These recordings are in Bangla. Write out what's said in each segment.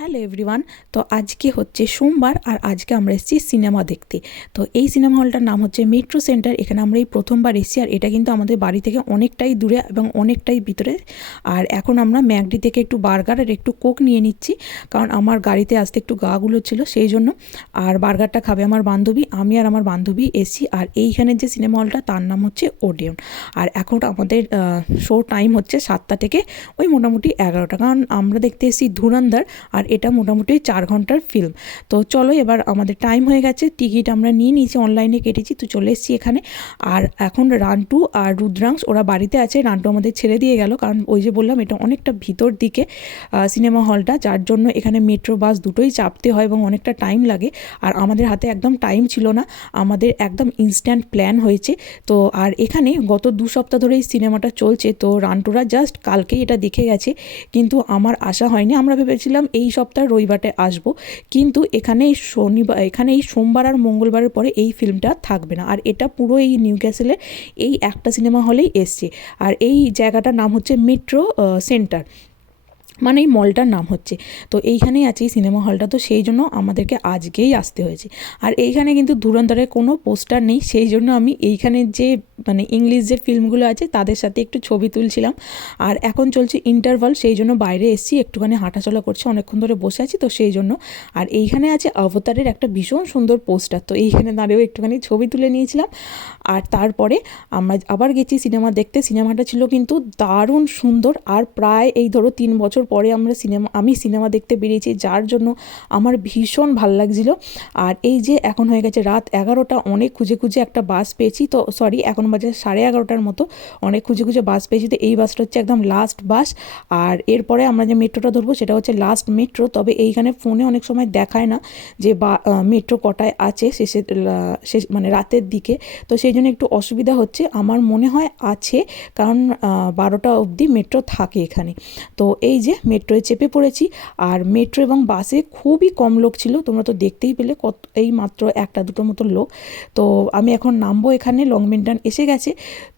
Hello everyone. তো আজকে হচ্ছে সোমবার আর আজকে আমরা এসেছি সিনেমা দেখতে। তো এই সিনেমা হলটার নাম হচ্ছে মেট্রো সেন্টার। এখানে আমরা এই প্রথমবার এসেছি আর এটা কিন্তু আমাদের বাড়ি থেকে অনেকটাই দূরে এবং অনেকটাই ভিতরে। আর এখন আমরা ম্যাকডি থেকে একটু বার্গার আর একটু কোক নিয়ে নিচ্ছি, কারণ আমার গাড়িতে আসতে একটু গাগুলো ছিল সেই জন্য। আর বার্গারটা খাবে আমার বান্ধবী, আমি আর আমার বান্ধবী এসি। আর এইখানের যে সিনেমা হলটা তার নাম হচ্ছে ওডিয়ন। আর এখন আমাদের শো টাইম হচ্ছে 7টা থেকে ওই মোটামুটি 11টা, কারণ আমরা দেখতে এসেছি ধুরন্ধর আর এটা মোটামুটি 4 ঘন্টার ফিল্ম। তো চলো, এবার আমাদের টাইম হয়ে গেছে, টিকিট আমরা নিয়ে নিয়েছি, অনলাইনে কেটেছি, তো চলে এসেছি এখানে। আর এখন রান্টু আর রুদ্রাংশ ওরা বাড়িতে আছে। রান্টু আমাদের ছেড়ে দিয়ে গেল, কারণ ওই যে বললাম এটা অনেকটা ভিতর দিকে সিনেমা হলটা, যার জন্য এখানে মেট্রো বাস দুটোই চাপতে হয় এবং অনেকটা টাইম লাগে। আর আমাদের হাতে একদম টাইম ছিল না, আমাদের একদম ইনস্ট্যান্ট প্ল্যান হয়েছে। তো আর এখানে গত 2 সপ্তাহ ধরেই সিনেমাটা চলছে, তো রান্টুরা জাস্ট কালকেই এটা দেখে গেছে, কিন্তু আমার আশা হয়নি। আমরা ভেবেছিলাম এই সপ্তাহ রবিবারে আসব, কিন্তু এখানে এই সোমবার আর মঙ্গলবারের পরে এই ফিল্মটা থাকবে না। আর এটা পুরো এই নিউ ক্যাসেলের এই একটা সিনেমা হলেই এসছে। আর এই জায়গাটার নাম হচ্ছে মেট্রো সেন্টার, মানে এই মলটার নাম হচ্ছে। তো এইখানেই আছে এই সিনেমা হলটা, তো সেই জন্য আমাদেরকে আজকেই আসতে হয়েছে। আর এইখানে কিন্তু ধুরন্ধরের কোনো পোস্টার নেই, সেই জন্য আমি এইখানের যে মানে ইংলিশ যে ফিল্মগুলো আছে তাদের সাথে একটু ছবি তুলছিলাম। আর এখন চলছে ইন্টারভাল, সেই জন্য বাইরে এসেছি, একটুখানি হাঁটাচলা করছি, অনেকক্ষণ ধরে বসে আছি তো সেই জন্য। আর এইখানে আছে অবতারের একটা ভীষণ সুন্দর পোস্টার, তো এইখানে দাঁড়িয়েও একটুখানি ছবি তুলে নিয়েছিলাম। আর তারপরে আমরা আবার গেছি সিনেমা দেখতে। সিনেমাটা ছিল কিন্তু দারুণ সুন্দর। আর প্রায় এই ধরো 3 বছর পরে আমি সিনেমা দেখতে বেরিয়েছি, যার জন্য আমার ভীষণ ভাল লাগছিলো। আর এই যে এখন হয়ে গেছে রাত 11টা, অনেক খুঁজে খুঁজে একটা বাস পেয়েছি, তো সরি এখন বাজে 11:30টার মতো, অনেক খুঁজে খুঁজে বাস পেয়েছি। তো এই বাসটা হচ্ছে একদম লাস্ট বাস, আর এরপরে আমরা যে মেট্রোটা ধরবো সেটা হচ্ছে লাস্ট মেট্রো। তবে এইখানে ফোনে অনেক সময় দেখায় না যে মেট্রো কটায় আছে শেষ মানে রাতের দিকে, তো সেই জন্য একটু অসুবিধা হচ্ছে। আমার মনে হয় আছে, কারণ 12টা অবধি মেট্রো থাকে এখানে। তো এই যে মেট্রোয় চেপে পড়েছি, আর মেট্রো এবং বাসে খুবই কম লোক ছিল, তোমরা তো দেখতেই পেলে এই মাত্র 1-2টো মতো লোক। তো আমি এখন নামবো, এখানে লংমিন্টন এসে গেছে।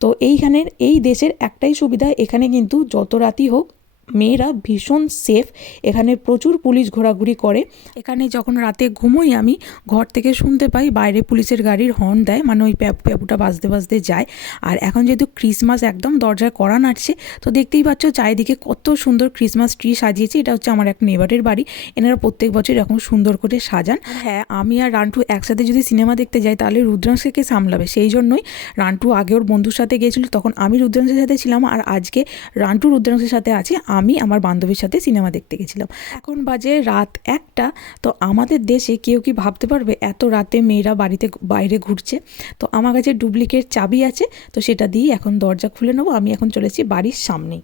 তো এইখানের এই দেশের একটাই সুবিধা, এখানে কিন্তু যত রাতই হোক মেয়েরা ভীষণ সেফ। এখানে প্রচুর পুলিশ ঘোরাঘুরি করে। এখানে যখন রাতে ঘুমোই আমি, ঘর থেকে শুনতে পাই বাইরে পুলিশের গাড়ির হর্ন দেয়, মানে ওই প্যাপুটা বাজতে বাজতে যায়। আর এখন যেহেতু ক্রিসমাস একদম দরজায় কড়া নাড়ছে, তো দেখতেই পাচ্ছ চারিদিকে কত সুন্দর ক্রিসমাস ট্রি সাজিয়েছে। এটা হচ্ছে আমার এক নেবারের বাড়ি, এনারা প্রত্যেক বছর এরকম সুন্দর করে সাজান। হ্যাঁ, আমি আর রান্টু একসাথে যদি সিনেমা দেখতে যাই তাহলে রুদ্রাংশকে কে সামলাবে, সেই জন্যই রান্টু আগে ওর বন্ধুর সাথে গিয়েছিল, তখন আমি রুদ্রাংশের সাথে ছিলাম। আর আজকে রান্টু রুদ্রাংশের সাথে আছে, আমি আমার বান্ধবীর সাথে সিনেমা দেখতে গেছিলাম। এখন বাজে রাত 1টা। তো আমাদের দেশে কেউ কি ভাবতে পারবে এত রাতে মেয়েরা বাইরে ঘুরছে? তো আমার কাছে ডুপ্লিকেট চাবি আছে, তো সেটা দিয়ে এখন দরজা খুলে নেবো। আমি এখন চলেছি বাড়ির সামনেই।